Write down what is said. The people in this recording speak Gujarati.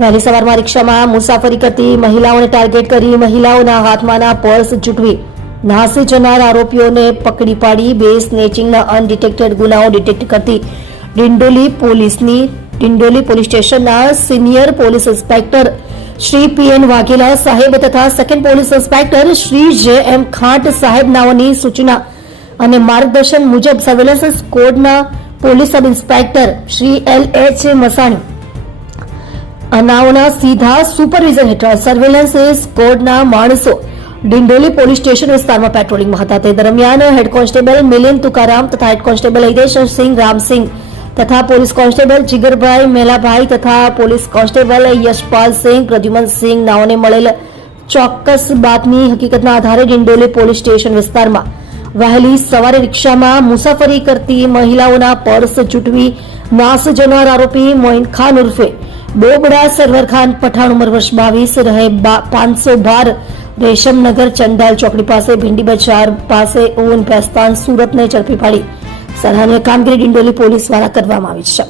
વહેલી સવારમાં રિક્ષામાં મુસાફરી કરતી મહિલાઓને ટાર્ગેટ કરી મહિલાઓના હાથમાંના પર્સ ઝૂંટવી નાસી જનાર આરોપીઓને પકડી પાડી 2 સ્નેચિંગના અનડિટેક્ટેડ ગુનાઓ ડિટેક્ટ કરતી ડિંડોલી પોલીસ સ્ટેશનના senior police inspector Shri PN Vaghela સાહેબ તથા second police inspector Shri JM. Khant સાહેબ નાઓની સૂચના અને માર્ગદર્શન મુજબ સર્વેલન્સ સ્કોડના police sub inspector Shri LH. Masani નાઓના સીધા સુપરવિઝન હેઠળ સર્વેલન્સ સ્કોડના માણસો ડિંડોલી પોલીસ સ્ટેશન વિસ્તારમાં પેટ્રોલિંગમાં હતા. તે દરમિયાન હેડ કોન્સ્ટેબલ મિલિંદ તુકારામ તથા હેડ કોન્સ્ટેબલ હિદેશસિંહ રામસિંહ તથા પોલીસ કોન્સ્ટેબલ જીગરભાઈ મેલાભાઈ તથા પોલીસ કોન્સ્ટેબલ યશપાલસિંહ પ્રદ્યુમનસિંહ નાઓને મળેલ ચોક્કસ બાતમી હકીકતના આધારે ડિંડોલી પોલીસ સ્ટેશન વિસ્તારમાં વહેલી સવારે રિક્ષામાં મુસાફરી કરતી મહિલાઓના પર્સ ઝૂંટવી નાસ જનાર આરોપી મોઇન ખાન ઉર્ફે બોબડા સરવર ખાન પઠાણ ઉંમર વર્ષ 22 રહે 512 રેશમનગર ચંદાલ ચોકડી પાસે ભીંડી બજાર પાસે ઓન ભેસ્તાન સુરતને ઝડપી પાડી સરાહનીય કામગીરી ડિંડોલી પોલીસ દ્વારા કરવામાં આવી છે.